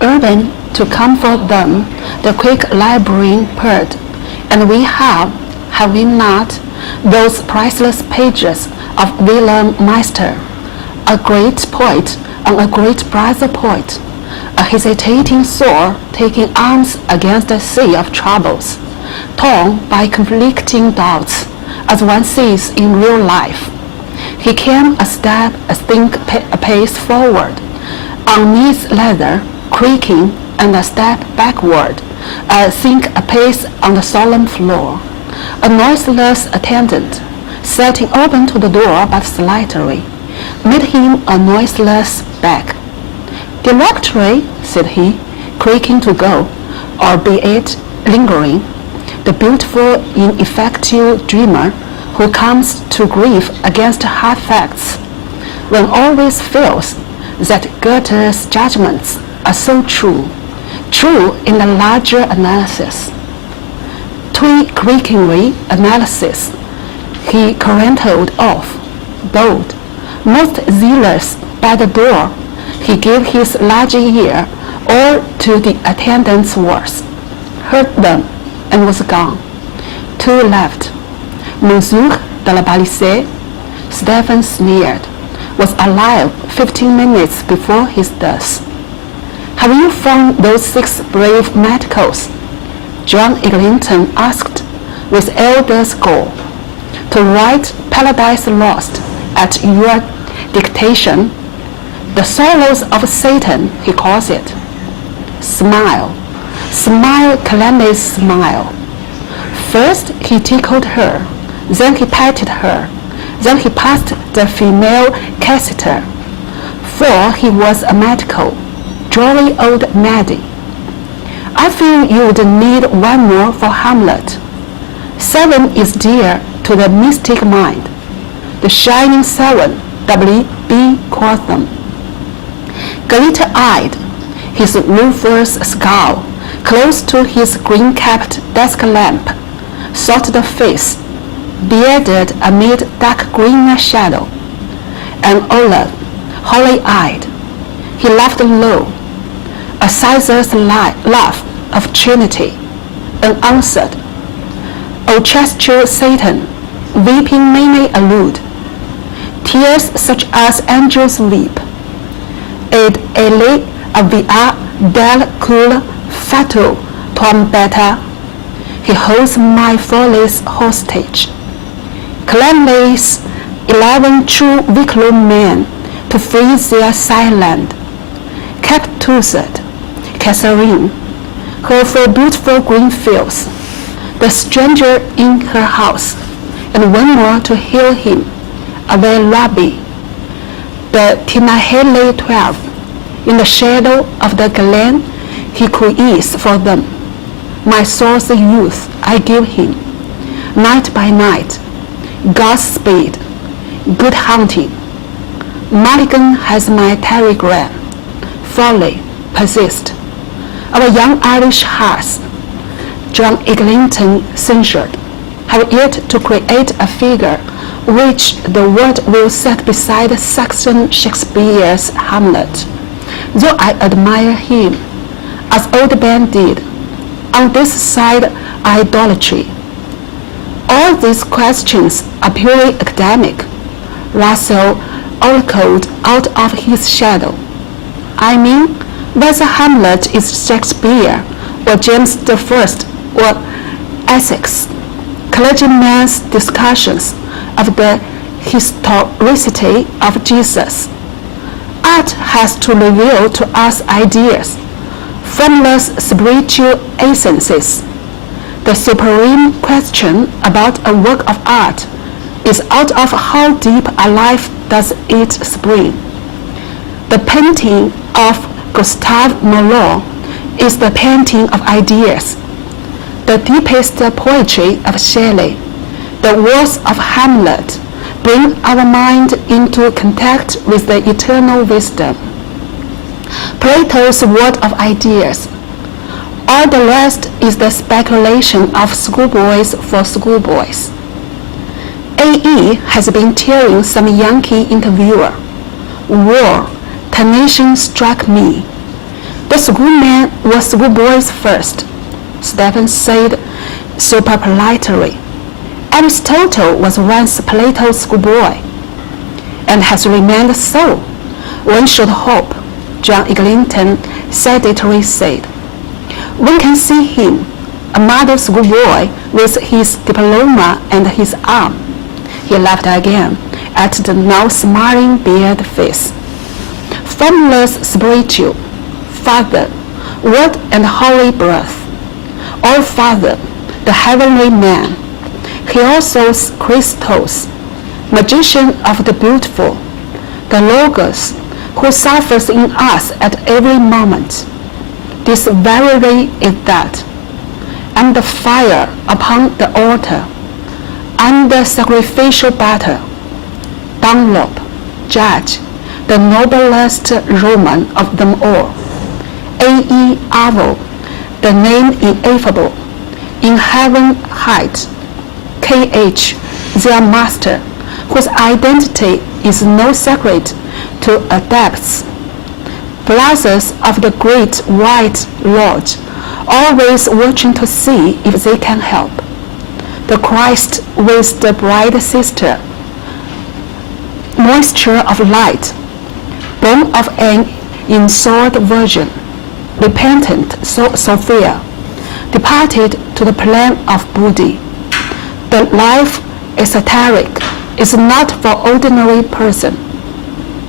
Urban to comfort them, the quick librarian purred, and we have we not, those priceless pages of Wilhelm Meister, a great poet and a great brother poet, a hesitating soul taking arms against a sea of troubles, torn by conflicting doubts, as one sees in real life. He came a pace forward, on knees leather, creaking, and a step backward, a pace on the solemn floor. A noiseless attendant, setting open to the door but slightly, made him a noiseless back. "Directory," said he, creaking to go, albeit lingering, the beautiful, ineffective dreamer who comes to grief against hard facts, one always feels that Goethe's judgments are so true in the larger analysis. Creakingly analysis, he carentled off, bold, most zealous by the door. He gave his large ear all to the attendant's words, heard them, and was gone. Two left. Monsieur de la Palisse, Stephen sneered, was alive 15 minutes before his death. "Have you found those 6 brave medicals?" John Eglinton asked, with elder scorn. "To write Paradise Lost at your dictation. The sorrows of Satan, he calls it. Smile, Clemens, smile. First he tickled her, then he patted her, then he passed the female catheter, for he was a medical, jolly old Maddie. I feel you would need one more for Hamlet. 7 is dear to the mystic mind. The shining 7, W.B. calls them. Glitter-eyed, his rufous skull close to his green-capped desk lamp, sought the face, bearded amid dark green shadow. And Olaf, holly-eyed, he laughed low, a Caesar's laugh of Trinity, unanswered. O chestial Satan, weeping mainly allude, tears such as angels weep. Ed ele avia del cul fato tom beta, he holds my follies hostage. Clemens 11 true wicklow men to free their silent, captused Catherine, her for beautiful green fields, the stranger in her house, and one more to heal him, away Rabbi, the Tinahele 12, in the shadow of the glen he could ease for them. My soul's youth I give him, night by night, Godspeed, good hunting. Mulligan has my telegram, folly, persist. Our young Irish hearts, John Eglinton censured, have yet to create a figure which the world will set beside Saxon Shakespeare's Hamlet, though I admire him, as old Ben did, on this side idolatry. All these questions are purely academic. Russell oracled out of his shadow. I mean, whether Hamlet is Shakespeare, or James I, or Essex, clergymen's discussions of the historicity of Jesus. Art has to reveal to us ideas, formless spiritual essences. The supreme question about a work of art is out of how deep a life does it spring. The painting of Gustave Moreau is the painting of ideas. The deepest poetry of Shelley, the words of Hamlet, bring our mind into contact with the eternal wisdom. Plato's world of ideas. All the rest is the speculation of schoolboys for schoolboys. A.E. has been tearing some Yankee interviewer. War, tarnation struck me. The schoolmen were schoolboys first, Stephen said super politely. Aristotle was once Plato's schoolboy, and has remained so. One should hope, John Eglinton sedately said. One can see him, a model schoolboy with his diploma and his arm. He laughed again at the now smiling beard face. Formless spiritual, Father, word and holy breath. All Father, the heavenly man. He also Christos, magician of the beautiful, the Logos, who suffers in us at every moment. This verily is that. I'm the fire upon the altar. I'm the sacrificial batter. Dunlop, judge, the noblest Roman of them all. A.E. Arvo, the name ineffable, in heaven height. K.H., their master, whose identity is no secret to adepts. Brothers of the great white lodge, always watching to see if they can help. The Christ with the bride sister, moisture of light, born of an ensouled virgin, repentant Sophia, departed to the plane of Buddhi. The life esoteric is not for ordinary person.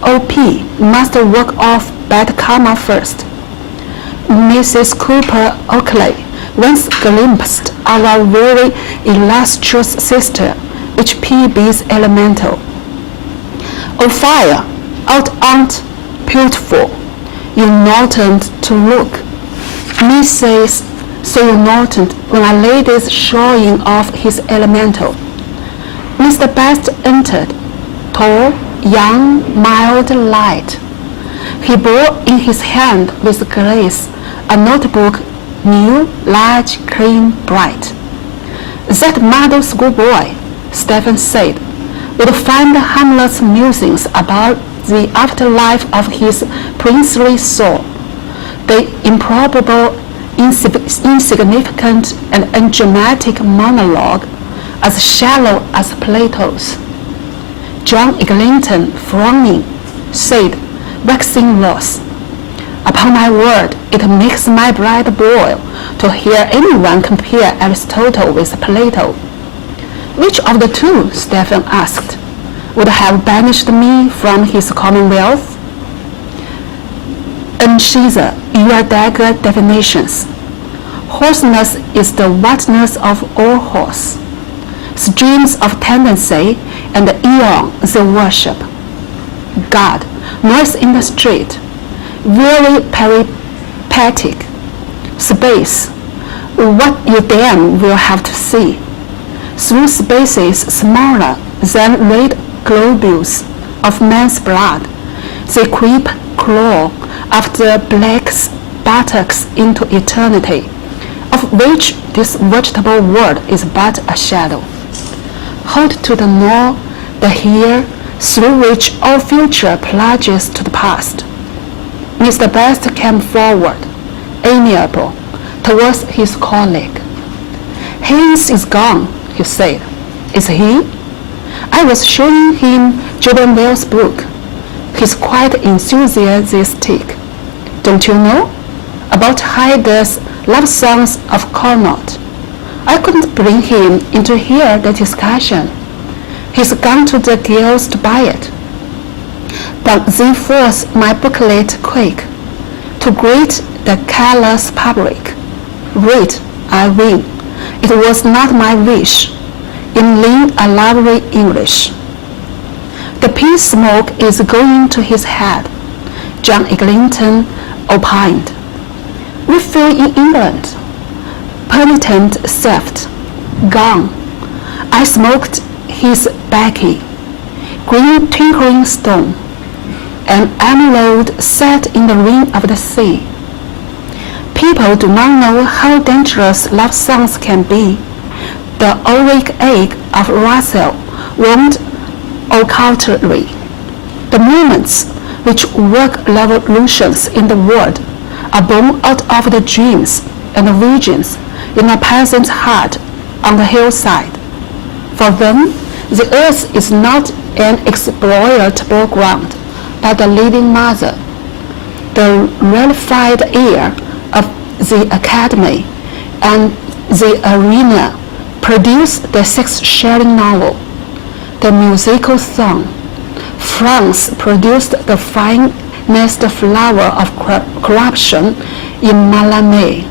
O.P. must work off bad karma first. Mrs. Cooper Oakley once glimpsed our very illustrious sister, H.P.B.'s elemental. O fire, out aunt, beautiful, you oughtn't to look. Mrs. So you oughtn't when a lady's showing off his elemental. Mr. Best entered, tall, young, mild, light. He bore in his hand with grace a notebook, new, large, clean, bright. That model schoolboy, Stephen said, would find harmless musings about the afterlife of his princely soul, the improbable, insignificant, and undramatic monologue as shallow as Plato's. John Eglinton, frowning, said, waxing loth, upon my word, it makes my blood boil to hear anyone compare Aristotle with Plato. Which of the two, Stephen asked, would have banished me from his commonwealth? Unsheathe your dagger definitions. Hoarseness is the whatness of all horse. Streams of tendency and eon they worship. God, noise in the street, very peripatetic. Space, what you damn will have to see. Through spaces smaller than red globules of man's blood, they creep, claw after black buttocks into eternity, of which this vegetable world is but a shadow. Hold to the now, the here, through which all future plunges to the past. Mr. Best came forward, amiable, towards his colleague. Haynes is gone, he said. Is he? I was showing him Jubenville's book. He's quite enthusiastic. Don't you know? About Heide's love songs of Cornot. I couldn't bring him in to hear the discussion. He's gone to the guilds to buy it. But they force my booklet quick, to greet the careless public. Read, I win. It was not my wish. In lean a lovely English. The peace smoke is going to his head, John Eglinton opined. We feel in England. Penitent theft, gone. I smoked his Becky, green twinkling stone, an emerald set in the ring of the sea. People do not know how dangerous love songs can be. The auric egg of Russell warmed occultly. The moments which work revolutions in the world are born out of the dreams and visions in a peasant's heart on the hillside. For them, the earth is not an exploitable ground, but a living mother. The rarefied air of the academy and the arena produce the sex-sharing novel, the musical song. France produced the finest flower of corruption in Mallarmé,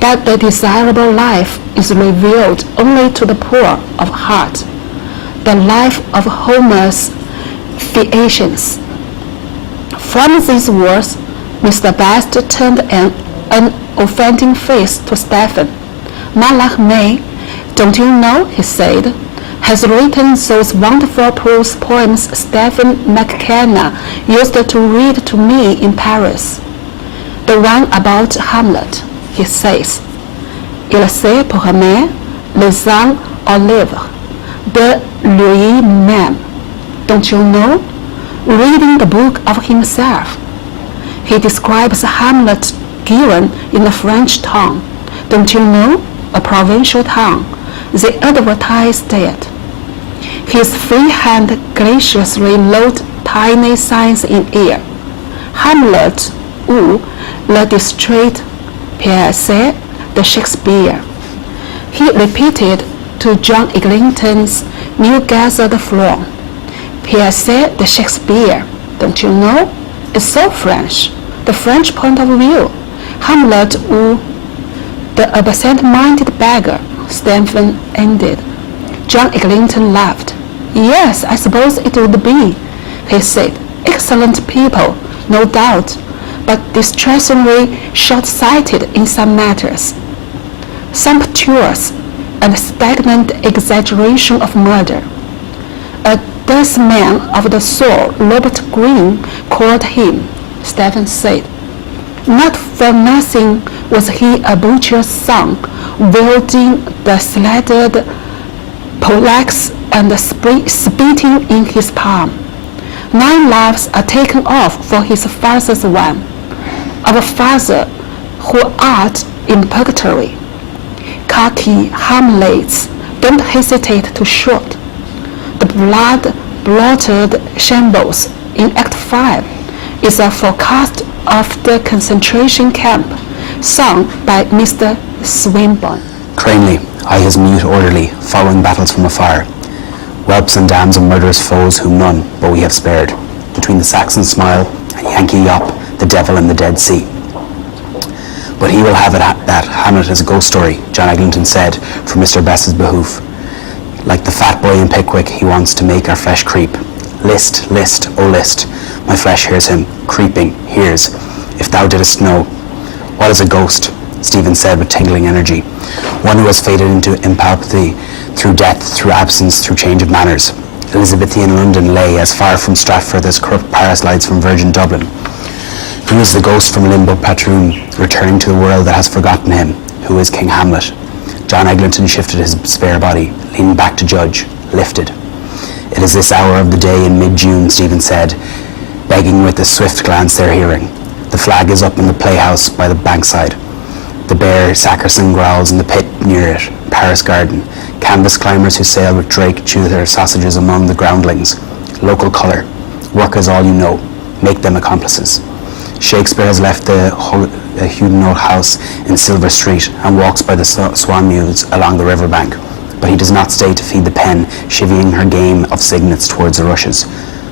but the desirable life is revealed only to the poor of heart, the life of Homer's Phaeacians. From these words, Mr. Best turned an unoffending face to Stephen. Mallarmé, don't you know, he said, has written those wonderful prose poems Stephen McKenna used to read to me in Paris. The one about Hamlet, he says. Il s'est promené les ans aux livres de lui-même. Don't you know? Reading the book of himself. He describes Hamlet given in the French tongue. Don't you know? A provincial tongue. They advertised it. His free hand graciously wrote tiny signs in air. Hamlet ou le district P.S. de Shakespeare. He repeated to John Eglinton's new gathered floor. P.S. de Shakespeare, don't you know? It's so French. The French point of view. Hamlet ou the absent-minded beggar, Stephen ended. John Eglinton laughed. Yes, I suppose it would be, he said. Excellent people, no doubt, but distressingly short-sighted in some matters. Sumptuous and stagnant exaggeration of murder. A deaf man of the soul, Robert Greene called him, Stephen said. Not for nothing was he a butcher's son, wielding the slatted poleaxe and spitting in his palm. 9 lives are taken off for his father's one. Our Father, who art in purgatory. Khaki Hamlets, don't hesitate to shoot. The blood-blotted shambles in Act 5 is a forecast of the concentration camp, sung by Mr. Swinburne. Cranley, I his mute orderly, following battles from afar. Whelps and dams of murderous foes whom none but we have spared. Between the Saxon smile and Yankee yop, the devil and the Dead Sea. But he will have it that Hamlet is a ghost story, John Eglinton said, for Mr. Best's behoof. Like the fat boy in Pickwick, he wants to make our flesh creep. List, list, oh list, my flesh hears him, creeping, hears, if thou didst know. What is a ghost? Stephen said with tingling energy. One who has faded into impalpability through death, through absence, through change of manners. Elizabethan London lay as far from Stratford as corrupt Paris lights from virgin Dublin. Who is the ghost from limbo patroon, returning to the world that has forgotten him? Who is King Hamlet? John Eglinton shifted his spare body, leaning back to judge, lifted. It is this hour of the day in mid-June, Stephen said, begging with a swift glance their hearing. The flag is up in the playhouse by the bankside. The bear sacristan growls in the pit near it, Paris Garden. Canvas climbers who sail with Drake chew their sausages among the groundlings. Local colour. Work is all you know. Make them accomplices. Shakespeare has left the Huguenot house in Silver Street and walks by the swan mews along the riverbank. But he does not stay to feed the pen, chivying her game of signets towards the rushes.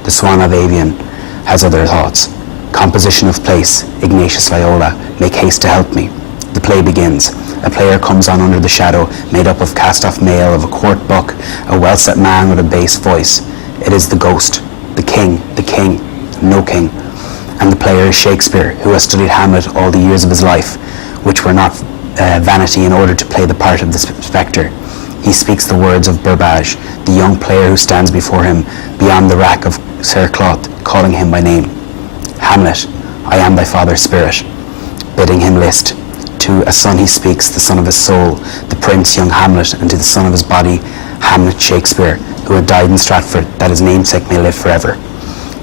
The Swan of Avian has other thoughts. Composition of place, Ignatius Loyola, make haste to help me. The play begins. A player comes on under the shadow, made up of cast-off mail, of a quart buck, a well-set man with a bass voice. It is the ghost, the king, no king. And the player is Shakespeare, who has studied Hamlet all the years of his life, which were not vanity in order to play the part of the spectre. He speaks the words of Burbage, the young player who stands before him beyond the rack of cerecloth, calling him by name. Hamlet, I am thy father's spirit, bidding him list. To a son he speaks, the son of his soul, the prince, young Hamlet, and to the son of his body, Hamlet Shakespeare, who had died in Stratford, that his namesake may live forever.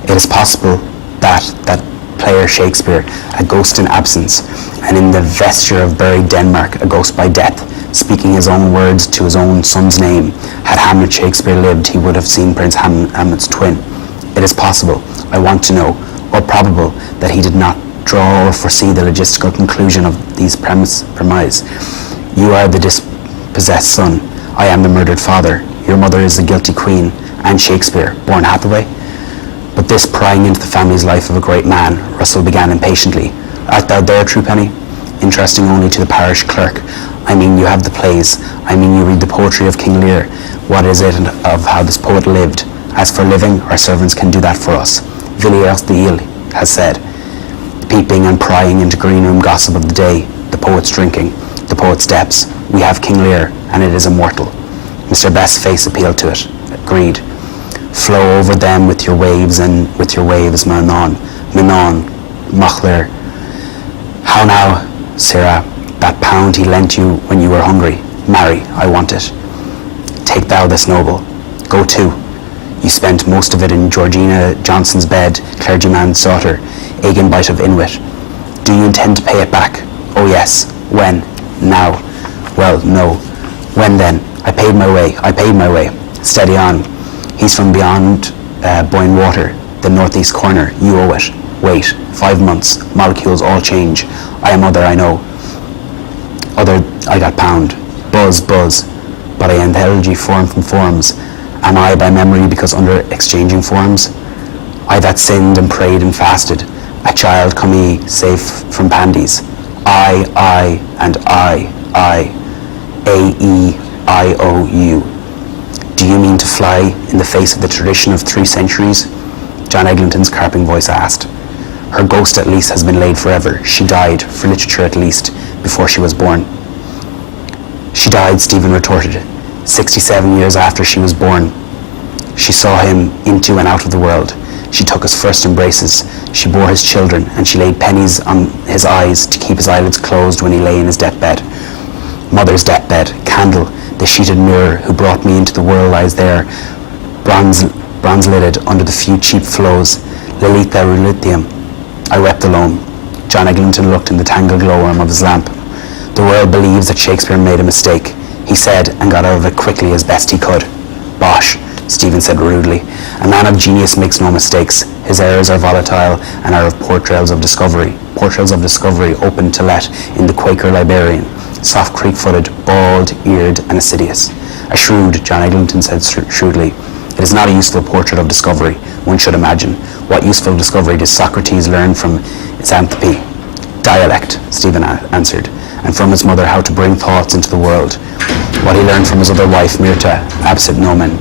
It is possible that player Shakespeare, a ghost in absence, and in the vesture of buried Denmark, a ghost by death, speaking his own words to his own son's name. Had Hamlet Shakespeare lived, he would have seen Prince Hamlet's twin. It is possible, I want to know, or probable, that he did not draw or foresee the logistical conclusion of these premise. You are the dispossessed son, I am the murdered father, your mother is the guilty queen, and Shakespeare, born Hathaway. But this prying into the family's life of a great man, Russell began impatiently. Art thou there, Truepenny? Interesting only to the parish clerk. I mean, you have the plays. I mean, you read the poetry of King Lear. What is it of how this poet lived? As for living, our servants can do that for us. Villiers the Ile has said, the peeping and prying into green-room gossip of the day, the poet's drinking, the poet's depths. We have King Lear, and it is immortal. Mr. Best's face appealed to it. Agreed. Flow over them with your waves, and with your waves, Manon, Machler. How now, Sirrah, that pound he lent you when you were hungry. Marry, I want it. Take thou this noble. Go to. You spent most of it in Georgina Johnson's bed, clergyman's daughter, Agenbite of Inwit. Do you intend to pay it back? Oh yes. When? Now. Well, no. When then? I paid my way. Steady on. He's from beyond Boyne Water, the northeast corner. You owe it. Wait. 5 months. Molecules all change. I am other, I know. Other, I got pound. Buzz. But I anthology form from forms. Am I by memory because under exchanging forms? I that sinned and prayed and fasted. A child come ye, safe from pandies. I, and I. A-E-I-O-U. Do you mean to fly in the face of the tradition of 3 centuries? John Eglinton's carping voice asked. Her ghost at least has been laid forever. She died, for literature at least, before she was born. She died, Stephen retorted, 67 years after she was born. She saw him into and out of the world. She took his first embraces. She bore his children, and she laid pennies on his eyes to keep his eyelids closed when he lay in his deathbed. Mother's deathbed, candle, the sheeted mirror who brought me into the world lies there, bronze-lidded under the few cheap flows, Lilitha Rulitium. I wept alone. John Eglinton looked in the tangled glowworm of his lamp. The world believes that Shakespeare made a mistake, he said, and got out of it quickly as best he could. Bosh, Stephen said rudely. A man of genius makes no mistakes. His errors are volatile and are of portrayals of discovery open to let in the Quaker librarian, soft creek-footed, bald-eared and assiduous. A shrewd, John Eglinton said shrewdly. It is not a useful portrait of discovery, one should imagine. What useful discovery did Socrates learn from Xanthopy? Dialect, Stephen answered, and from his mother how to bring thoughts into the world. What he learned from his other wife, Myrta, absit nomen,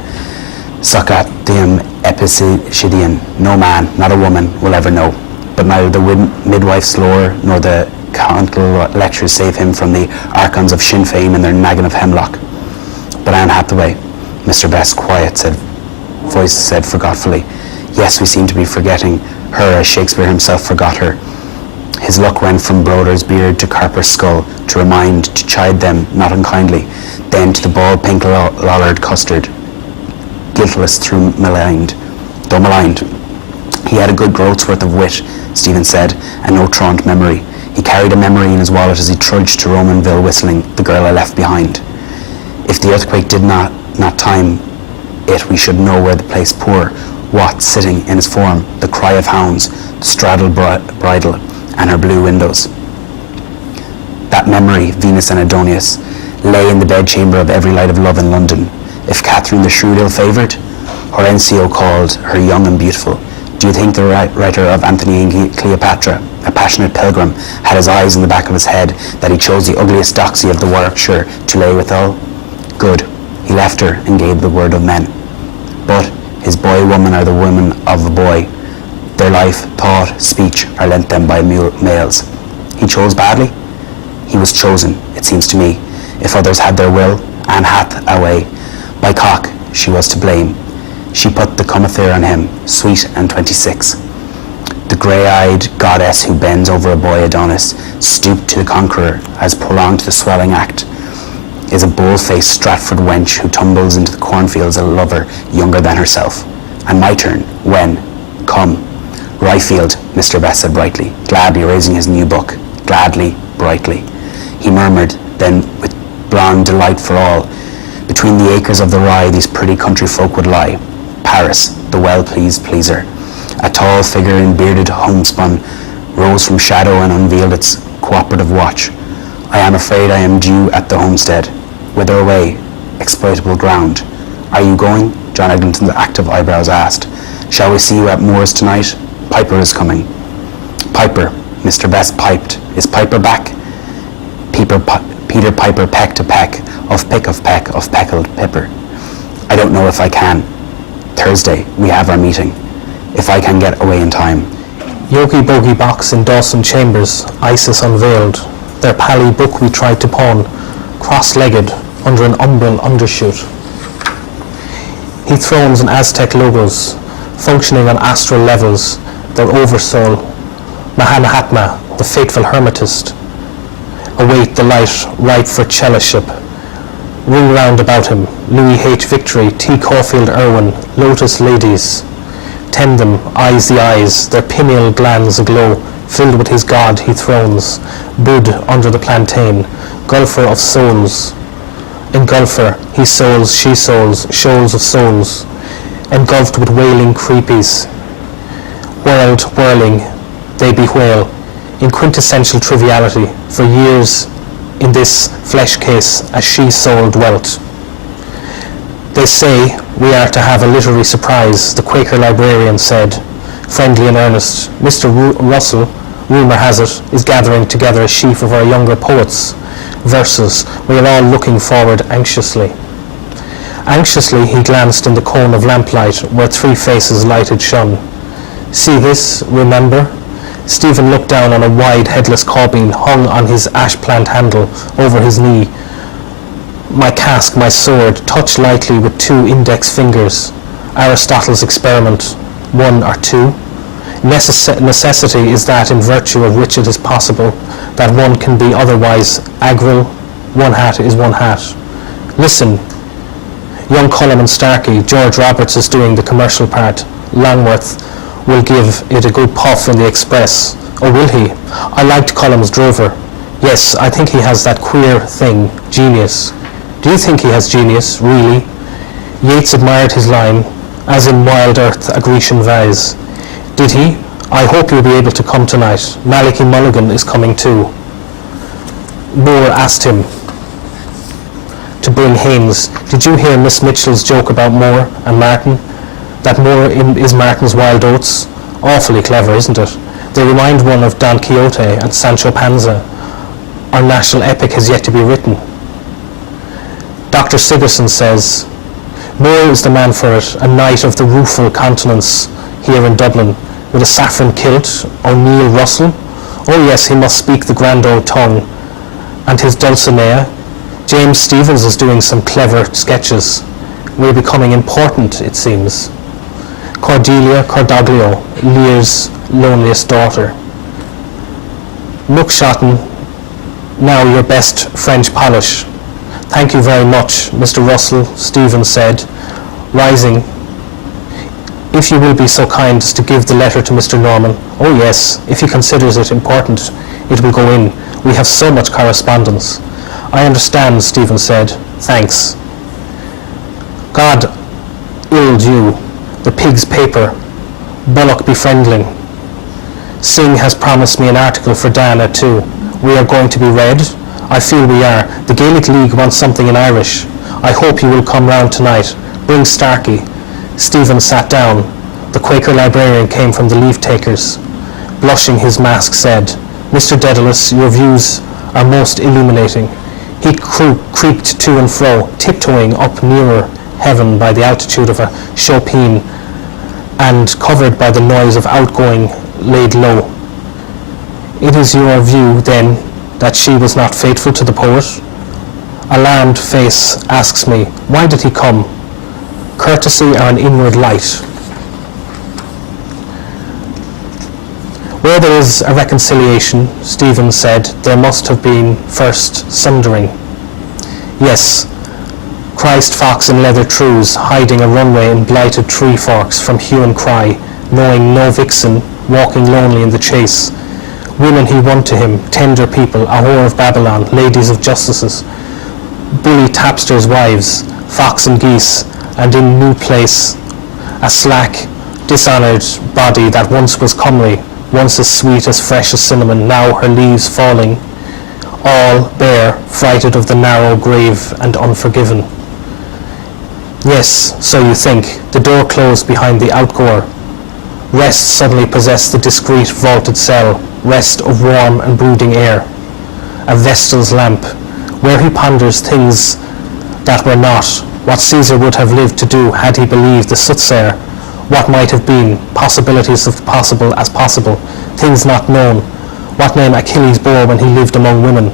Socratium epicidian, no man, not a woman, will ever know. But neither the midwife's lore nor the canonical lectures save him from the archons of Sinn Féin and their nagging of hemlock. But Anne Hathaway, Mr. Best's quiet voice said forgetfully, yes, we seem to be forgetting her as Shakespeare himself forgot her. His look went from Broder's beard to Carper's skull, to remind, to chide them, not unkindly, then to the bald pink lollard custard, guiltless though maligned. He had a good groat's worth of wit, Stephen said, and no truant memory. He carried a memory in his wallet as he trudged to Romanville whistling The Girl I Left Behind. If the earthquake did not time it, we should know where the place poor, Watt sitting in his form, the cry of hounds, the straddled bridle, and her blue windows. That memory, Venus and Adonis, lay in the bedchamber of every light of love in London. If Catherine the shrewd ill-favoured, Horencio called her young and beautiful. Do you think the writer of Antony and Cleopatra, a passionate pilgrim, had his eyes in the back of his head that he chose the ugliest doxy of the Warwickshire to lay withal? Good. He left her and gave the word of men. But his boy-woman are the women of a boy. Their life, thought, speech are lent them by males. He chose badly? He was chosen, it seems to me. If others had their will, Anne hath a way. By cock, she was to blame. She put the comethère on him, sweet and 26. The grey-eyed goddess who bends over a boy Adonis, stooped to the conqueror as prolonged to the swelling act, is a bull-faced Stratford wench who tumbles into the cornfields a lover younger than herself. And my turn, when? Come. Ryefield, Mr. Best said brightly, gladly raising his new book. Gladly, brightly. He murmured, then with blonde delight for all, between the acres of the rye these pretty country folk would lie. Paris, the well-pleased pleaser. A tall figure in bearded homespun rose from shadow and unveiled its cooperative watch. I am afraid I am due at the homestead. Whither away? Exploitable ground. Are you going? John Eglinton's active eyebrows asked. Shall we see you at Moore's tonight? Piper is coming. Piper, Mr. Best piped. Is Piper back? Peter Piper peck to peck, of peckled pepper. I don't know if I can. Thursday, we have our meeting. If I can get away in time. Yogi Bogie box in Dawson Chambers, Isis unveiled. Their pally book we tried to pawn, cross-legged under an umbral undershoot. He thrones and Aztec logos, functioning on astral levels, their oversoul, Mahanahatma, the fateful hermetist, await the light ripe for celliship. Ring round about him, Louis H. Victory, T. Caulfield Irwin, Lotus Ladies. Tend them, eyes the eyes, their pineal glands aglow, filled with his god he thrones, bud under the plantain, gulfer of souls. Engulfer, he souls, she souls, shoals of souls, engulfed with wailing creepies. Whirled, whirling, they bewail, in quintessential triviality, for years in this flesh case a she-soul dwelt. They say we are to have a literary surprise, the Quaker librarian said, friendly and earnest. Mr. Russell, rumour has it, is gathering together a sheaf of our younger poets. Verses, we are all looking forward anxiously. Anxiously he glanced in the cone of lamplight where three faces lighted shone. See this, remember? Stephen looked down on a wide headless carbine hung on his ash plant handle over his knee. My cask, my sword, touched lightly with two index fingers. Aristotle's experiment, 1 or 2. Necessity is that in virtue of which it is possible that one can be otherwise agrile. One hat is one hat. Listen, young Cullum and Starkey, George Roberts is doing the commercial part. Longworth will give it a good puff in the Express. Oh, will he? I liked Cullum's Drover. Yes, I think he has that queer thing, genius. Do you think he has genius, really? Yeats admired his line, as in Wild Earth a Grecian vase. Did he? I hope you'll be able to come tonight. Malachy Mulligan is coming too. Moore asked him to bring Haynes. Did you hear Miss Mitchell's joke about Moore and Martin? That Moore is Martin's Wild Oats? Awfully clever, isn't it? They remind one of Don Quixote and Sancho Panza. Our national epic has yet to be written. Dr. Sigerson says, Moore is the man for it, a knight of the rueful countenance here in Dublin, with a saffron kilt, O'Neill Russell. Oh yes, he must speak the grand old tongue. And his Dulcinea. James Stephens is doing some clever sketches. We're becoming important, it seems. Cordelia Cordoglio, Lear's loneliest daughter. Nookshotten, now your best French polish. Thank you very much, Mr. Russell, Stephens said, rising. If you will be so kind as to give the letter to Mr. Norman. Oh yes, if he considers it important, it will go in. We have so much correspondence. I understand, Stephens said. Thanks. God illed you, the pig's paper, Bullock befriendling. Singh has promised me an article for Diana too. We are going to be read. I feel we are. The Gaelic League wants something in Irish. I hope you will come round tonight. Bring Starkey. Stephen sat down. The Quaker librarian came from the leave takers. Blushing, his mask said, Mr. Dedalus, your views are most illuminating. He creaked to and fro, tiptoeing up nearer heaven by the altitude of a chopin and covered by the noise of outgoing laid low. It is your view, then, that she was not faithful to the poet? Alarmed face asks me, why did he come? Courtesy or an inward light? Where there is a reconciliation, Stephen said, there must have been first sundering. Yes, Christ fox in leather trews, hiding a runway in blighted tree forks from hue and cry, knowing no vixen walking lonely in the chase. Women he won to him, tender people, a whore of Babylon, ladies of justices, bully tapsters' wives, fox and geese, and in new place, a slack, dishonoured body that once was comely, once as sweet as fresh as cinnamon, now her leaves falling, all bare, frighted of the narrow grave and unforgiven. Yes, so you think, the door closed behind the outgoer. Rest suddenly possessed the discreet vaulted cell, rest of warm and brooding air. A vestal's lamp, where he ponders things that were not, what Caesar would have lived to do had he believed the soothsayer, what might have been, possibilities of the possible as possible, things not known, what name Achilles bore when he lived among women.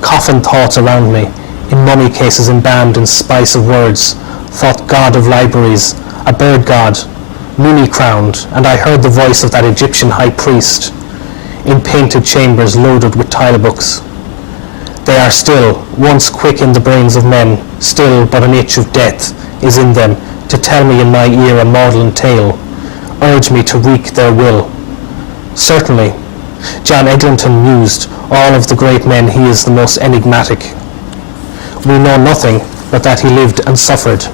Coffin thoughts around me, in mummy cases embalmed in spice of words, thought god of libraries, a bird god, moony-crowned, and I heard the voice of that Egyptian high priest, in painted chambers loaded with tile books. They are still, once quick in the brains of men, still but an itch of death is in them, to tell me in my ear a maudlin tale, urge me to wreak their will. Certainly, John Eglinton mused, all of the great men he is the most enigmatic. We know nothing but that he lived and suffered.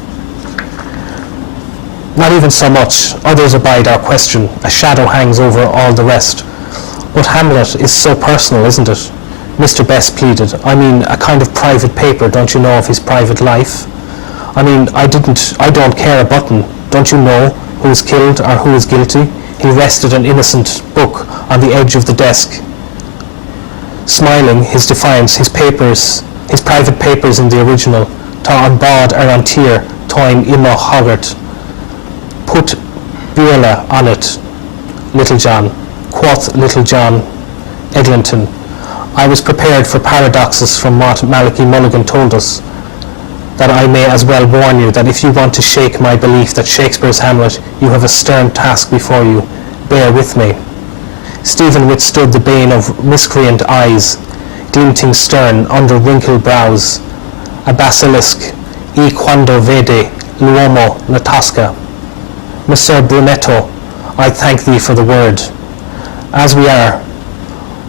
Not even so much, others abide our question, a shadow hangs over all the rest. But Hamlet is so personal, isn't it? Mr. Best pleaded. I mean, a kind of private paper, don't you know, of his private life? I mean, I don't care a button. Don't you know who is killed or who is guilty? He rested an innocent book on the edge of the desk. Smiling, his defiance, his private papers in the original, tá an bod ar an tír, táim imma hoggart. Put Beulah on it, Little John. Quoth Little John Eglinton. I was prepared for paradoxes from what Malachi Mulligan told us, that I may as well warn you that if you want to shake my belief that Shakespeare's Hamlet, you have a stern task before you. Bear with me. Stephen withstood the bane of miscreant eyes, glinting stern under wrinkled brows, a basilisk, e quando vede l'uomo la tasca. Messer Brunetto, I thank thee for the word. As we are,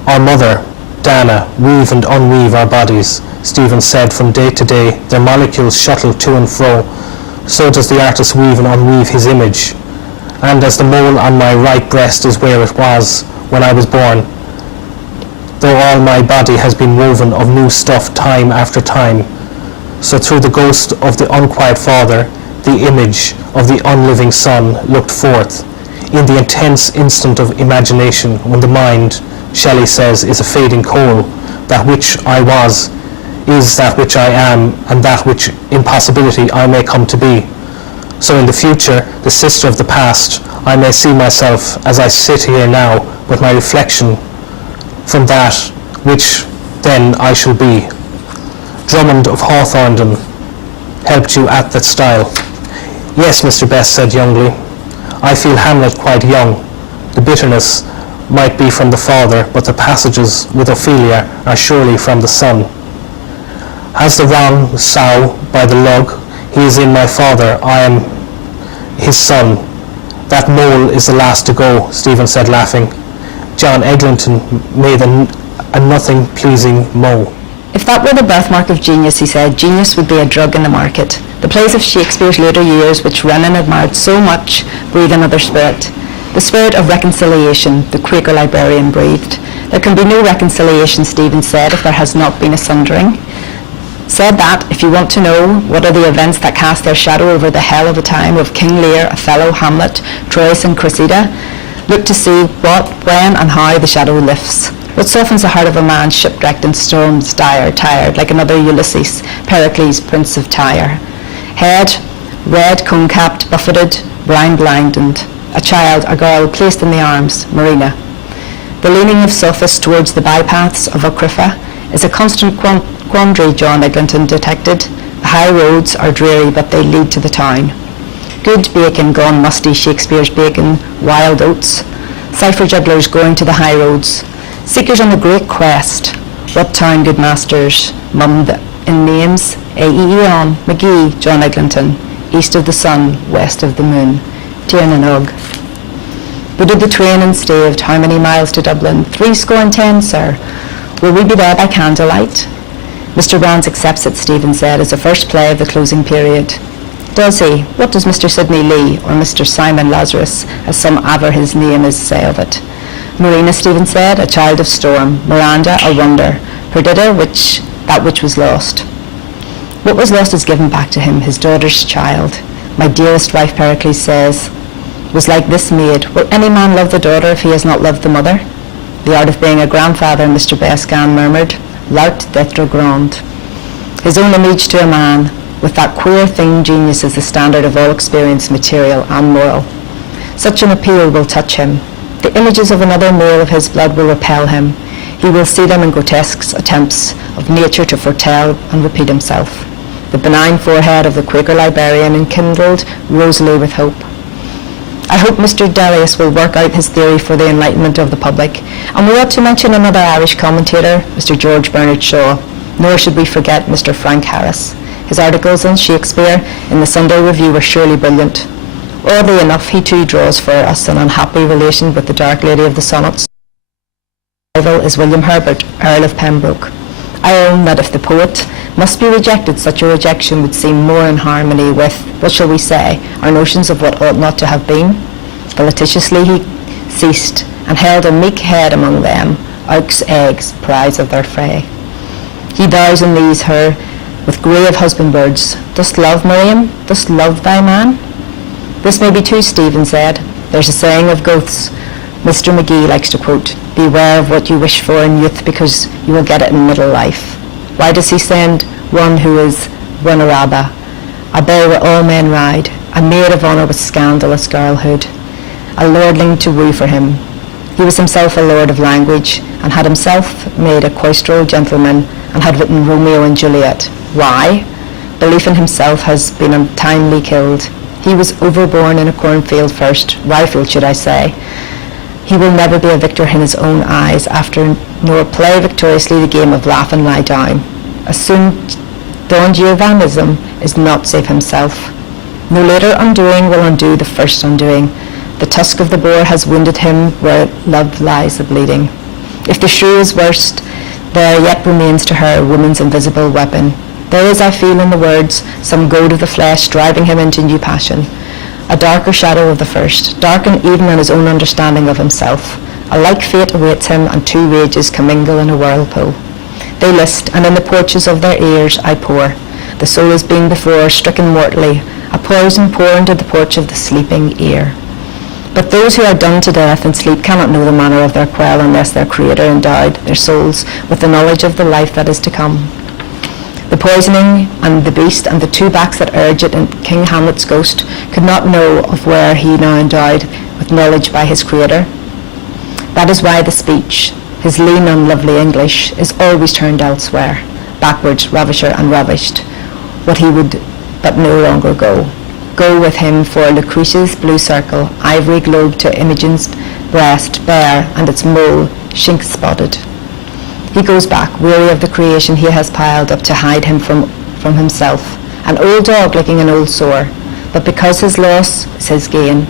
our mother, Dana, weave and unweave our bodies, Stephen said, from day to day, their molecules shuttle to and fro, so does the artist weave and unweave his image. And as the mole on my right breast is where it was when I was born, though all my body has been woven of new stuff time after time, so through the ghost of the unquiet father, the image of the unliving son looked forth, in the intense instant of imagination when the mind, Shelley says, is a fading coal, that which I was is that which I am, and that which in possibility I may come to be. So in the future, the sister of the past, I may see myself as I sit here now with my reflection from that which then I shall be. Drummond of Hawthornden helped you at that style. Yes, Mr. Best said youngly, I feel Hamlet quite young. The bitterness might be from the father, but the passages with Ophelia are surely from the son. Has the wrong sow by the lug? He is in my father, I am his son. That mole is the last to go, Stephen said, laughing. John Eglinton made a nothing pleasing mow. If that were the birthmark of genius, he said, genius would be a drug in the market. The plays of Shakespeare's later years, which Renan admired so much, breathe another spirit. The spirit of reconciliation, the Quaker librarian breathed. There can be no reconciliation, Stephen said, if there has not been a sundering. Said that, if you want to know what are the events that cast their shadow over the hell of the time of King Lear, Othello, Hamlet, Troilus and Cressida, look to see what, when and how the shadow lifts. What softens the heart of a man shipwrecked in storms dire, tired, like another Ulysses, Pericles, Prince of Tyre. Head, red, cone-capped, buffeted, brown blinded. A child, a girl, placed in the arms, Marina. The leaning of sophists towards the bypaths of Ocrifa is a constant quandary, John Eglinton detected. The high roads are dreary, but they lead to the town. Good bacon gone musty, Shakespeare's bacon, wild oats. Cipher jugglers going to the high roads. Seekers on the great quest. What town, good masters, mummed in names, Aeon, McGee, John Eglinton, east of the sun, west of the moon. Tiernan Ugg. "We did the train and staved. How many miles to Dublin?" 70, sir." "Will we be there by candlelight?" "Mr. Brands accepts it," Stephen said, "as the first play of the closing period." "Does he? What does Mr. Sidney Lee, or Mr. Simon Lazarus, as some aver his name is, say of it?" "Marina," Stephen said, "a child of storm. Miranda, a wonder. Perdita, that which was lost." "What was lost is given back to him, his daughter's child. My dearest wife," Pericles says, "was like this maid. Will any man love the daughter if he has not loved the mother?" "The art of being a grandfather," Mr. Bescan murmured. "L'art d'être grand." His own image to a man, with that queer thing genius is the standard of all experience, material and moral. Such an appeal will touch him. The images of another male of his blood will repel him. He will see them in grotesque attempts of nature to foretell and repeat himself. The benign forehead of the Quaker librarian enkindled rosily with hope. I hope Mr. Delius will work out his theory for the enlightenment of the public. And we ought to mention another Irish commentator, Mr. George Bernard Shaw. Nor should we forget Mr. Frank Harris. His articles on Shakespeare in the Sunday Review were surely brilliant. Oddly enough, he too draws for us an unhappy relation with the Dark Lady of the Sonnets. His rival is William Herbert, Earl of Pembroke. I own that if the poet must be rejected, such a rejection would seem more in harmony with, what shall we say, our notions of what ought not to have been. Felicitously he ceased, and held a meek head among them, oaks' eggs, prize of their fray. He bows in these her, with grave husband words, "Dost love, Miriam? Dost love thy man?" This may be too, Stephen said. There's a saying of Goethe's, Mr. McGee likes to quote, "Beware of what you wish for in youth, because you will get it in middle life." Why does he send one who is venerable, a bay where all men ride, a maid of honour with scandalous girlhood, a lordling to woo for him? He was himself a lord of language, and had himself made a cloistral gentleman, and had written Romeo and Juliet. Why? Belief in himself has been untimely killed. He was overborn in a cornfield first, rifled should I say. He will never be a victor in his own eyes after, nor play victoriously the game of laugh and lie down. Assumed Don Giovannism is not save himself. No later undoing will undo the first undoing. The tusk of the boar has wounded him where love lies a-bleeding. If the shrew is worst, there yet remains to her woman's invisible weapon. There is, I feel, in the words, some goad of the flesh driving him into new passion. A darker shadow of the first, darkened even in his own understanding of himself. A like fate awaits him, and two rages commingle in a whirlpool. They list, and in the porches of their ears I pour. The soul is being before stricken mortally, a poison pour into the porch of the sleeping ear. But those who are done to death in sleep cannot know the manner of their quell unless their Creator endowed their souls with the knowledge of the life that is to come. The poisoning and the beast and the two backs that urge it in King Hamlet's ghost could not know of where he now endowed with knowledge by his Creator. That is why the speech, his lean unlovely English, is always turned elsewhere, backwards, ravisher and ravished. What he would but no longer go. Go with him for Lucretia's blue circle, ivory globe to Imogen's breast, bare, and its mole shink-spotted. He goes back, weary of the creation he has piled up to hide him from himself, an old dog licking an old sore, but because his loss is his gain,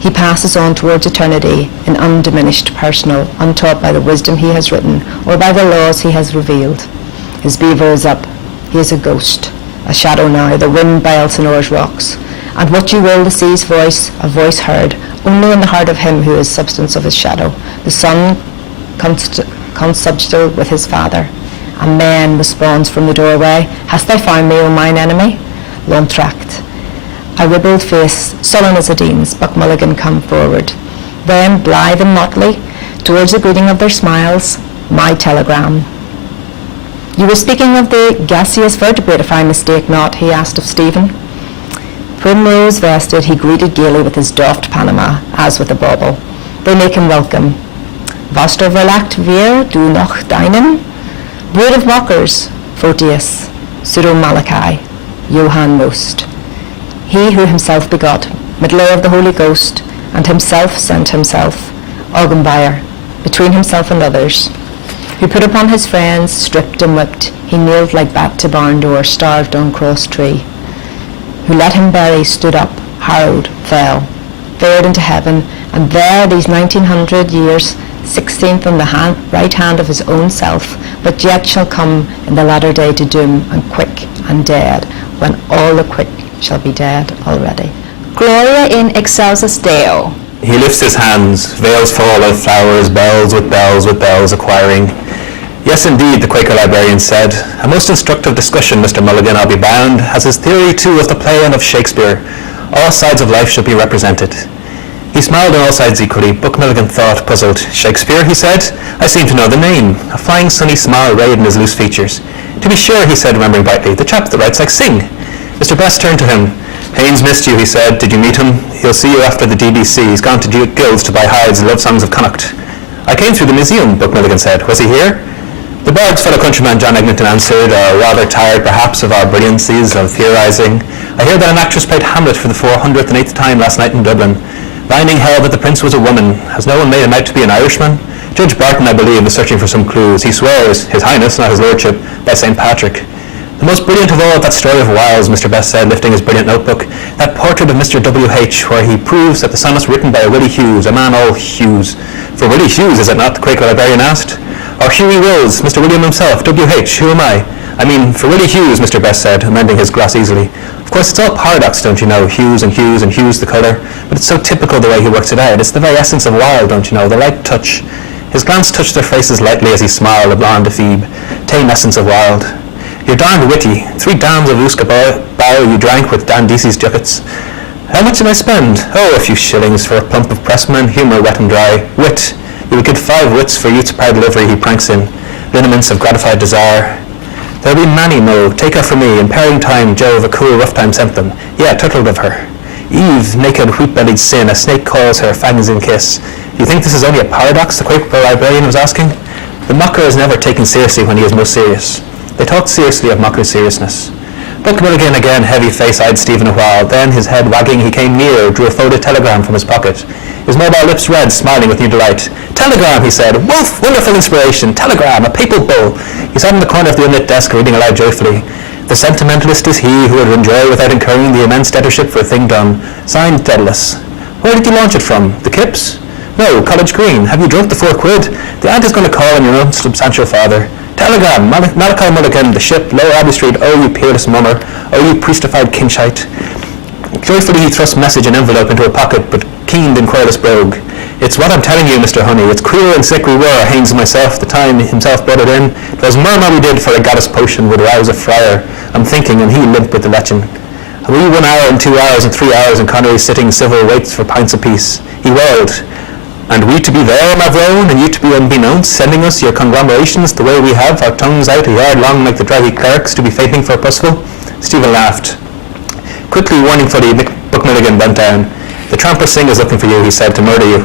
he passes on towards eternity in undiminished, personal, untaught by the wisdom he has written or by the laws he has revealed. His beaver is up. He is a ghost, a shadow now, the wind by Elsinore's rocks. And what you will, the sea's voice, a voice heard only in the heart of him who is substance of his shadow, the sun consubstantial with his father. A man responds from the doorway, "Hast thou found me, O mine enemy?" L'entracte. A ribald face, sullen as a dean's, Buck Mulligan come forward. Then, blithe and motley, towards the greeting of their smiles, "My telegram." "You were speaking of the gaseous vertebrate, if I mistake not," he asked of Stephen. Primrose vested, he greeted gaily with his doffed Panama, as with a bauble. They make him welcome. "Was der verlacht wir, du noch deinen?" "Brood of mockers," Photius, pseudo Malachi, Johann Most. He who himself begot, middler of the Holy Ghost, and himself sent himself, Augenbayer, between himself and others, who put upon his friends, stripped and whipped, he nailed like bat to barn door, starved on cross tree, who let him bury, stood up, harrowed, fell, fared into heaven, and there these 1900 years, 16th on the right hand of his own self, but yet shall come in the latter day to doom, and quick and dead, when all the quick shall be dead already. Gloria in excelsis Deo. He lifts his hands, veils fall of flowers, bells with bells acquiring. Yes, indeed, the Quaker librarian said. A most instructive discussion, Mr. Mulligan, I'll be bound, has his theory too of the play and of Shakespeare. All sides of life should be represented. He smiled on all sides equally. Buck Mulligan thought, puzzled. Shakespeare, he said? I seem to know the name. A flying sunny smile rayed in his loose features. To be sure, he said, remembering brightly, the chap that writes like Sing. Mr. Best turned to him. Haynes missed you, he said. Did you meet him? He'll see you after the DBC. He's gone to Guilds to buy Hyde's Love Songs of Connacht. I came through the museum, Buck Mulligan said. Was he here? The Bard's fellow countryman John Eglinton answered, rather tired perhaps of our brilliancies of theorising. I hear that an actress played Hamlet for the 408th time last night in Dublin. Vining held that the prince was a woman. Has no one made him out to be an Irishman? Judge Barton, I believe, is searching for some clues. He swears, His Highness, not His Lordship, by St. Patrick. The most brilliant of all that story of Wiles, Mr. Best said, lifting his brilliant notebook, that portrait of Mr. W.H., where he proves that the sonnet's written by a Willie Hughes, a man all Hughes. For Willie Hughes, is it not? The Quaker librarian asked. Or Hughie Wills, Mr. William himself, W.H., who am I? I mean, for Willie Hughes, Mr. Best said, amending his glass easily. Of course, it's all paradox, don't you know, Hughes and Hughes and Hughes the colour, but it's so typical the way he works it out. It's the very essence of Wilde, don't you know, the light touch. His glance touched their faces lightly as he smiled, a blonde Phoebe, tame essence of Wilde. You're darned witty. 3 dams of Uska bow you drank with Dan Deasy's ducats. How much did I spend? Oh, a few shillings for a plump of pressman, humour wet and dry. Wit. You would give 5 wits for youth's proud livery he pranks in, lineaments of gratified desire. There'll be Manny, Mo, take her for me, in pairing time Jove a cool rough time sent them. Yeah, turtled of her. Eve, naked wheat-bellied sin, a snake coils her, fangs in kiss. Do you think this is only a paradox, the Quaker librarian was asking? The mocker is never taken seriously when he is most serious. They talked seriously of mocker's seriousness. Buck Mulligan again heavy face eyed Stephen a while, then his head wagging he came near, drew a folded telegram from his pocket. His mobile lips red, smiling with new delight. Telegram, he said. Wolf, wonderful inspiration. Telegram, a papal bull. He sat in the corner of the unlit desk reading aloud joyfully. The sentimentalist is he who would enjoy without incurring the immense debtorship for a thing done. Signed, Daedalus. Where did you launch it from? The Kips? No, College Green. Have you drunk the 4 quid? The aunt is going to call on your unsubstantial father. Telegram, Malachi Mulligan, the ship, Lower Abbey Street, oh you peerless mummer, oh you priestified kinshite. Joyfully he thrust message and envelope into a pocket, but keened in querulous brogue. It's what I'm telling you, Mr. Honey, it's queer and sick we were, Haynes and myself, the time himself brought it in. 'Twas murmur we did for a goddess potion would rouse a friar, I'm thinking, and he limp with the lechin. And we 1 hour and 2 hours and 3 hours in Connery sitting civil waits for pints apiece. He wailed. And we to be there, Mavrone, and you to be unbeknownst, sending us your conglomerations the way we have, our tongues out a yard long like the draggy clerks to be fainting for a pussful? Stephen laughed. Quickly, warningfully, Buck Mulligan bent down. The tramper Singh is looking for you, he said, to murder you.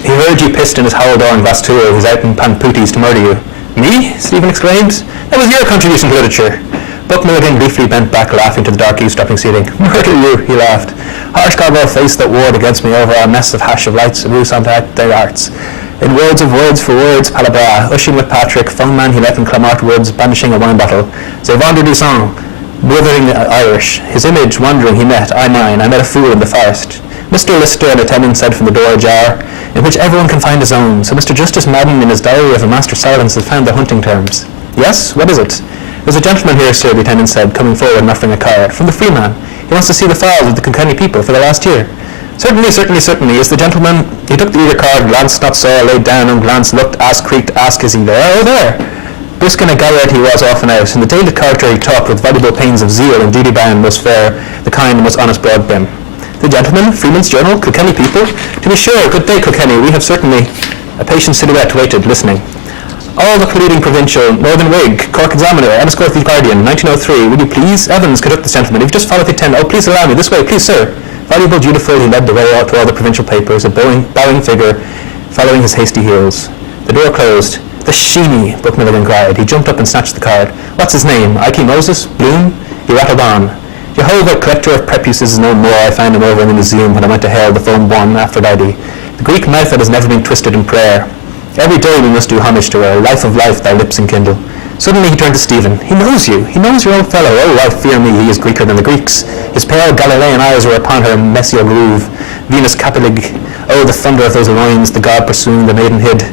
He heard you pissed in his howl door in Glasgow. He's out in Panpooties to murder you. Me? Stephen exclaimed. That was your contribution to literature. Buck Mulligan briefly bent back, laughing to the dark eavesdropping ceiling. Murder you, he laughed. Harsh gargoyle face that warred against me over our mess of hash of lights and ruse unto their arts. In words of words for words, palabra, ushing with Patrick, phone man he left in Clamart Woods, banishing a wine bottle. C'est vendredi sang, withering Irish. His image wandering he met, I met a fool in the forest. Mr. Lister, an attendant, said from the door ajar, in which everyone can find his own. So Mr. Justice Madden, in his diary of a master silence, has found the hunting terms. Yes, what is it? There's a gentleman here, sir, the attendant said, coming forward and offering a card. From the Freeman. He wants to see the files of the Kilkenny people for the last year. Certainly. Is the gentleman... He took the eager card, glanced, not saw, laid down and glanced, looked, asked, creaked, asked, is he there? Oh, there. Brisk and a galliard he was off and out. In the tailed character he talked with valuable pains of zeal and duty bound was fair, the kind most honest broad brim. The gentleman, Freeman's Journal, Kilkenny people? To be sure, good day, Kilkenny. We have certainly... A patient silhouette waited, listening. All the pleading provincial, Northern Whig, Cork Examiner, Enniscorthy Guardian, 1903. Will you please? Evans, conduct this gentleman. You've just followed the 10. Oh, please allow me. This way, please, sir. Voluble, dutiful, he led the way out to all the provincial papers, a bowing figure, following his hasty heels. The door closed. The Sheeny, Buck Mulligan cried. He jumped up and snatched the card. What's his name? Ike Moses? Bloom? He rattled on. Jehovah, collector of prepuces is no more. I found him over in the museum when I went to hail the foam one Aphrodite. The Greek mouth that has never been twisted in prayer. Every day we must do homage to her. Life of life, thy lips enkindle. Suddenly he turned to Stephen. "He knows you. He knows your old fellow. Oh, I fear me, he is Greeker than the Greeks." His pale Galilean eyes were upon her Messio groove. Venus Capilig. Oh, the thunder of those loins, the god pursuing the maiden hid.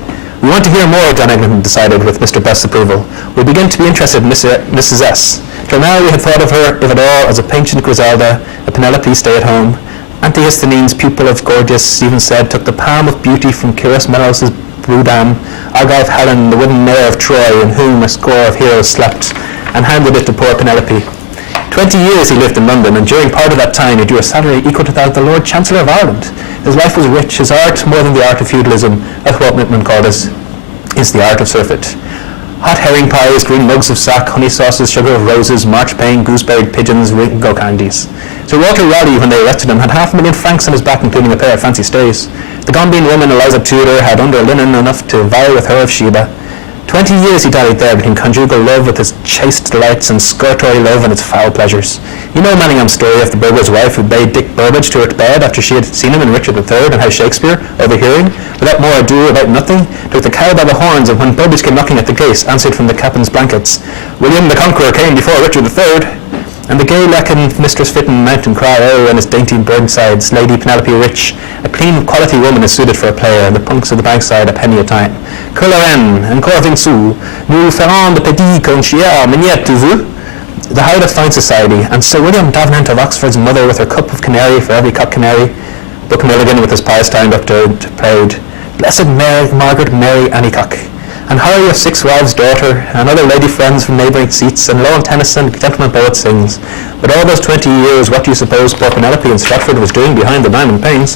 "We want to hear more," John Eglinton decided, with Mr. Best's approval. "We begin to be interested in Mrs. S. Till now we had thought of her, if at all, as a pensioned Griselda, a Penelope stay-at-home. Antihistamine's pupil of Gorgias, Stephen said, took the palm of beauty from Cyrus Menelaus' Brudam, Argive Helen, the wooden mare of Troy, in whom a score of heroes slept, and handed it to poor Penelope. 20 years he lived in London, and during part of that time he drew a salary equal to that of the Lord Chancellor of Ireland. His life was rich, his art, more than the art of feudalism, as what Whitman called us, is the art of surfeit. Hot herring pies, green mugs of sack, honey sauces, sugar of roses, marchpane, gooseberry pigeons, Ringo candies. Sir Walter Raleigh, when they arrested him, had £500,000 on his back, including a pair of fancy stays. The Gombeen woman, Eliza Tudor, had under linen enough to vie with her of Sheba. 20 years he dallied there between conjugal love with its chaste delights and skirtory love and its foul pleasures. You know Manningham's story of the burgher's wife who bade Dick Burbage to her bed after she had seen him in Richard III, and how Shakespeare, overhearing, without more ado about nothing, took the cow by the horns, and when Burbage came knocking at the gate, answered from the captain's blankets, "William the Conqueror came before Richard III." And the gay leckin Mistress Fitton mountain cry, "Oh, and his dainty burnsides, Lady Penelope Rich, a clean quality woman is suited for a player, and the punks of the bankside a penny a time. Curlaren, and Corvin sous, nous ferons de petit conchier, mignette vous." The height of fine society, and Sir William Davenant of Oxford's mother with her cup of canary for every cock canary. Buck Milligan with his pious timed up to proud, "Blessed Mary, Margaret Mary Anycock." And Harry of Six Wives' daughter, and other lady friends from neighbouring seats, and Lowell Tennyson, gentleman poet, sings. But all those 20 years, what do you suppose poor Penelope in Stratford was doing behind the diamond panes?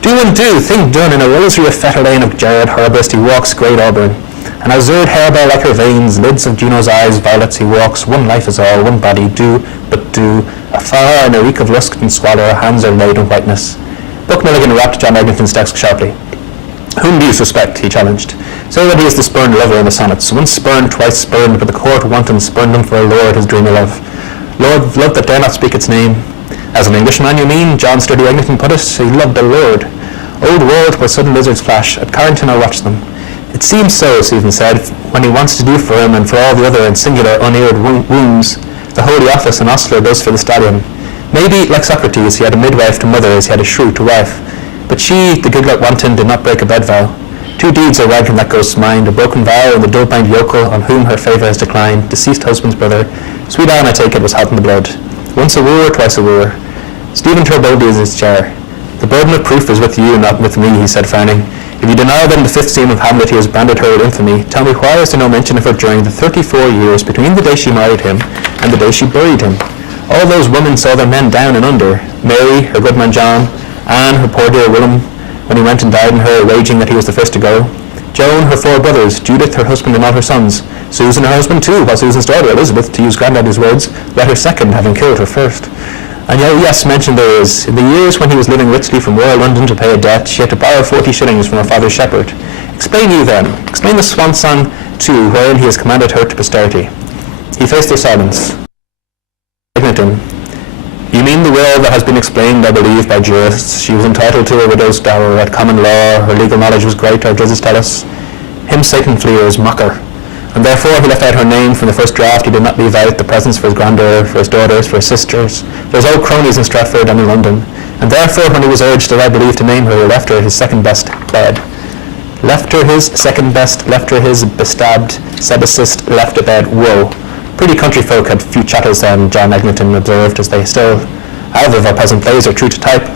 Do and do, thing done in a rosary of Fetterlane of Jared Herbalist, he walks great Auburn. An azured harebell like her veins, lids of Juno's eyes, violets he walks, one life is all, one body, do, but do, afar in a reek of lusk and squalor, hands are laid in whiteness. Buck Milligan rapped John Eglinton's desk sharply. "Whom do you suspect?" he challenged. "Say that he is the spurned lover in the sonnets. Once spurned, twice spurned, but the court wanton spurned him for a lord, his dreamy love. Lord, love that dare not speak its name. As an Englishman, you mean?" John Sturdy Eglinton put it. "He loved a lord. Old world where sudden lizards flash. At Carrington I watched them." "It seems so," Stephen said, "when he wants to do for him and for all the other and singular uneared wombs, the Holy Office and Ostler does for the stallion. Maybe, like Socrates, he had a midwife to mother as he had a shrew to wife. But she, the giglet wanton, did not break a bed vow. Two deeds are wagged from that ghost's mind, a broken vow and the dull-bound yokel on whom her favour has declined, deceased husband's brother. Sweet Anne, I take it, was hot in the blood. Once a wooer, twice a wooer." Stephen turned boldly in his chair. "The burden of proof is with you, not with me," he said, frowning. "If you deny that in the fifth scene of Hamlet he has branded her with infamy, tell me why is there no mention of her during the 34 years between the day she married him and the day she buried him? All those women saw their men down and under. Mary, her good man John, Anne, her poor dear Willem, when he went and died in her, raging that he was the first to go. Joan, her 4 brothers, Judith, her husband and all her sons, Susan, her husband too, while Susan's daughter, Elizabeth, to use Granddaddy's words, let her second, having killed her first. And yes, mention there is, in the years when he was living richly from Royal London to pay a debt, she had to borrow 40 shillings from her father's shepherd. Explain you then, explain the swan song too, wherein he has commanded her to posterity." He faced their silence. Eglinton, "You mean the will that has been explained, I believe, by jurists. She was entitled to a widow's dower at common law, her legal knowledge was great, our judges tell us. Him Satan fleers, mocker. And therefore he left out her name from the first draft. He did not leave out the presents for his granddaughter, for his daughters, for his sisters, for his old cronies in Stratford and in London. And therefore, when he was urged, as I believe, to name her, he left her his second best bed. Left her his second best, left her his bestabbed, sebacist, left a bed. Whoa. Pretty country folk had few chattels then, John Eglinton observed, as they still, however, of our present plays are true to type.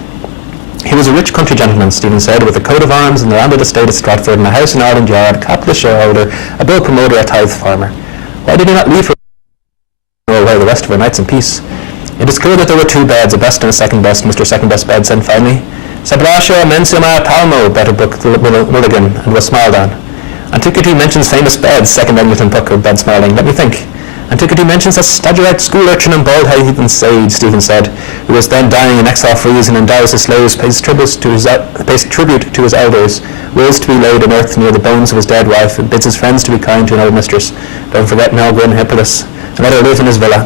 He was a rich country gentleman, Stephen said, with a coat of arms and the landed estate at Stratford and a house in Ireland Yard, a capitalist shareholder, a bill promoter, a tithe farmer. Why did he not leave her away the rest of her nights in peace? It is clear that there were 2 beds, a best and a second best, Mr. Second Best Bed said finally. "Sabrasio mensima palmo," better book Mulligan, and was smiled on. "Antiquity mentions famous beds," Second Eglinton Pucker, bed smiling. "Let me think. Antiquity mentions a Stagirite school urchin and bald heathen sage," Stephen said, "who was then dying in exile freeze and endows his slaves, pays tribute to his elders, wills to be laid in earth near the bones of his dead wife, and bids his friends to be kind to an old mistress. Don't forget Melgrin Hippolytus, and let her live in his villa."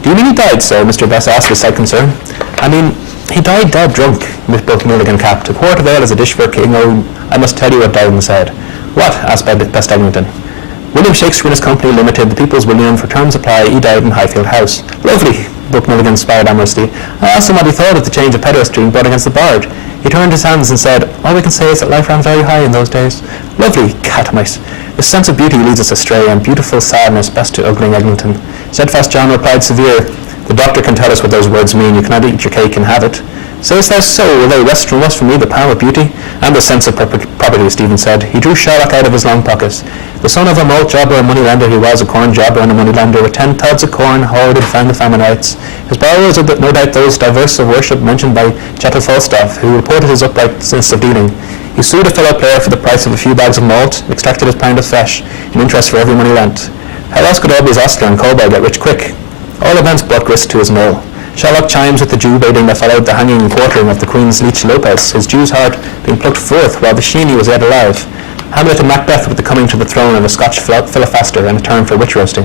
"Do you mean he died so?" Mr. Best asked with slight concern. "I mean, he died dead drunk," Miss Buck Milligan capped. "A quart of ale is a dish for a king. Oh, I must tell you what Dowden said." "What?" asked Best Eglinton. William Shakespeare and His Company Limited, the People's William, for term supply, he died in Highfield House. Lovely, Buck Mulligan spied amorously. I asked him what he thought of the change of pedestry brought against the bard. He turned his hands and said, all we can say is that life ran very high in those days. Lovely, catamite. The sense of beauty leads us astray, and beautiful sadness best to ugling Eglinton. Steadfast John replied severe, the doctor can tell us what those words mean. You cannot eat your cake and have it. Sayest thou so? Will they wrest from us for me the palm of beauty? And the sense of property, Stephen said. He drew Sherlock out of his long pockets. The son of a malt jobber and moneylender, he was a corn jobber and a moneylender, with 10 tods of corn hoarded from the faminites. His borrowers are no doubt those diverse of worship mentioned by Chettle Falstaff, who reported his upright sense of dealing. He sued a fellow player for the price of a few bags of malt, extracted his pound of flesh, in interest for every money lent. How else could Aubrey's ostler and Colby get rich quick? All events brought grist to his mill. Sherlock chimes with the Jew baiting that followed the hanging and quartering of the Queen's Leech Lopez, his Jew's heart being plucked forth while the Sheeny was yet alive. Hamlet and Macbeth with the coming to the throne of a Scotch filibuster and a turn for witch roasting.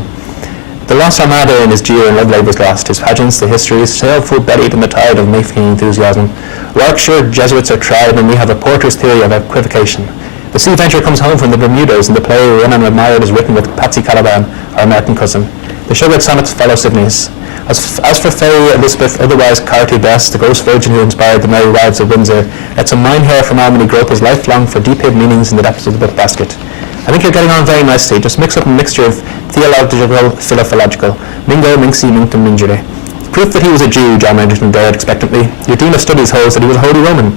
The lost Armada in his jeer and Ludlay was lost, his pageants, the histories, sailed full bellied in the tide of Mayfield enthusiasm. Warwickshire Jesuits are tried, and we have a porter's theory of equivocation. The Sea Venture comes home from the Bermudas, and the play Run and Admired is written with Patsy Caliban, our American cousin. The Sugared Sonnets follow Sidney's. As for Fairy Elizabeth, otherwise Carty Best, the gross virgin who inspired the Merry Wives of Windsor, let some Mynheer from Almany grope his lifelong for deep-hid meanings in the depths of the book basket. I think you're getting on very nicely. Just mix up a mixture of theological, philophological, mingo, minxy, minctum, mingere. Proof that he was a Jew, John Eglinton dared expectantly. Your Dean of Studies holds that he was a Holy Roman.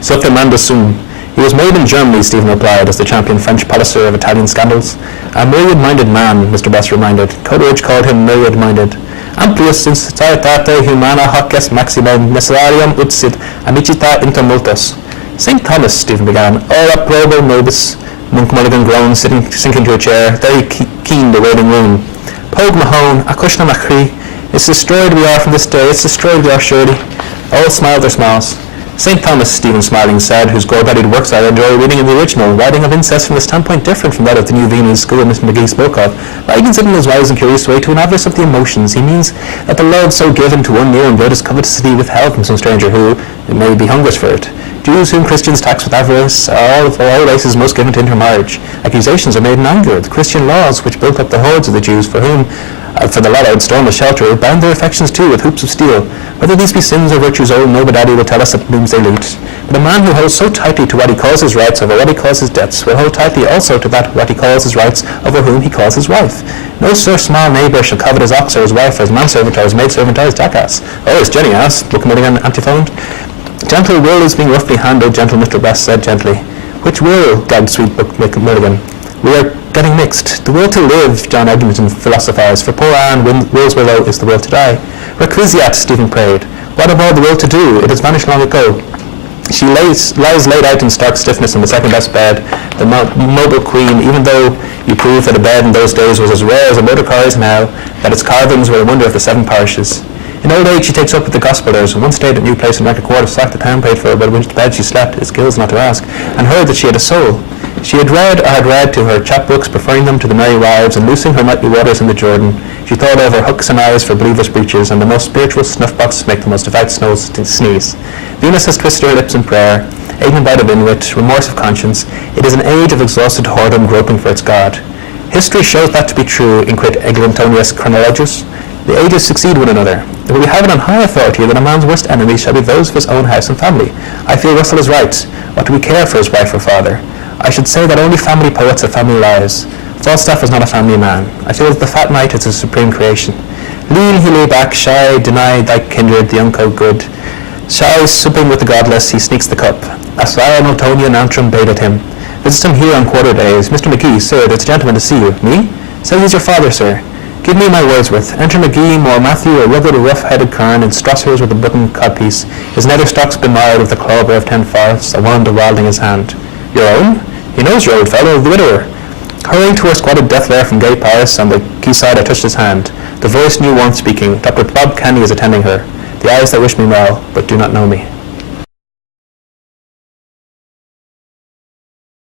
Sopra manda sum. He was made in Germany, Stephen replied, as the champion French polisher of Italian scandals. A myriad-minded man, Mr. Best reminded. Coleridge called him myriad-minded. Amplius in societate humana hoc est maxima necessarium utsit amicita inter multos. St. Thomas, Stephen began, ora probo nobis, Monk Mulligan groaned, sinking to a chair, very keen the wailing room. Pogue Mahone, Acushna Macri, it's destroyed we are from this day, it's destroyed we are surely. All smiled their smiles. St. Thomas, Stephen smiling said, whose gore-bellied works I enjoy reading in the original, writing of incest from a standpoint different from that of the New Viennese school Mr. McGee spoke of, likens it in his wise and curious way to an avarice of the emotions. He means that the love so given to one near and good is covetously withheld from some stranger who, it may be, hungers for it. Jews whom Christians tax with avarice are of all races most given to intermarriage. Accusations are made in anger. The Christian laws, which built up the hordes of the Jews for whom, for the latter, storm of shelter, bound their affections too with hoops of steel. Whether these be sins or virtues, old nobody will tell us at Bloomsday lute. But a man who holds so tightly to what he calls his rights over what he calls his debts will hold tightly also to that what he calls his rights over whom he calls his wife. No sir small neighbour shall covet his ox or his wife or his manservant or his maidservant or his jackass. Oh, as Jenny asked, Book Mulligan antiphoned. Gentle Will is being roughly handled, gentle Mr. Best said gently. Which will, gagged sweet Book Mulligan? We are getting mixed. The will to live, John Eglinton philosophized, for poor Anne Will's willow is the will to die. Requisiat, Stephen prayed. What of all the will to do? It has vanished long ago. She lies laid out in stark stiffness in the second best bed, the mobile queen, even though you prove that a bed in those days was as rare as a motor car is now, that its carvings were a wonder of the 7 parishes. In old age she takes up with the gospellers, and once stayed at New Place and Record Quarter, sacked the town paid for her, but which bed she slept, it skills not to ask, and heard that she had a soul. She had read to her chapbooks, preferring them to the Merry Wives, and loosing her nightly waters in the Jordan. She thought over hooks and eyes for believers' breeches, and the most spiritual snuff-boxes make the most devout snows to sneeze. Venus has twisted her lips in prayer, aching bite of inwit, remorse of conscience. It is an age of exhausted whoredom groping for its God. History shows that to be true, inquit Eglintonius Chronologus. The ages succeed one another. But we have it on high authority that a man's worst enemies shall be those of his own house and family. I feel Russell is right. What do we care for his wife or father? I should say that only family poets have family lives. Falstaff is not a family man. I feel that the fat knight is his supreme creation. Lean he lay back, shy, denied thy kindred, the unco good. Shy, supping with the godless, he sneaks the cup. As Miltonian Antrim baited him. Visit him here on quarter days. Mr. McGee, sir, there's a gentleman to see you. Me? Say he's your father, sir. Give me my Wordsworth. Enter McGee, more Matthew, a rugged, rough-headed kern, in Strossers with a button codpiece, his netherstocks bemired with the clawber of 10 forests, a wand of wilding his hand. Your own? He knows your old fellow, the widower. Hurrying to her squatted death lair from gay Paris, on the quayside I touched his hand. The voice knew warmth speaking. Dr. Bob Canny is attending her. The eyes that wish me well, but do not know me.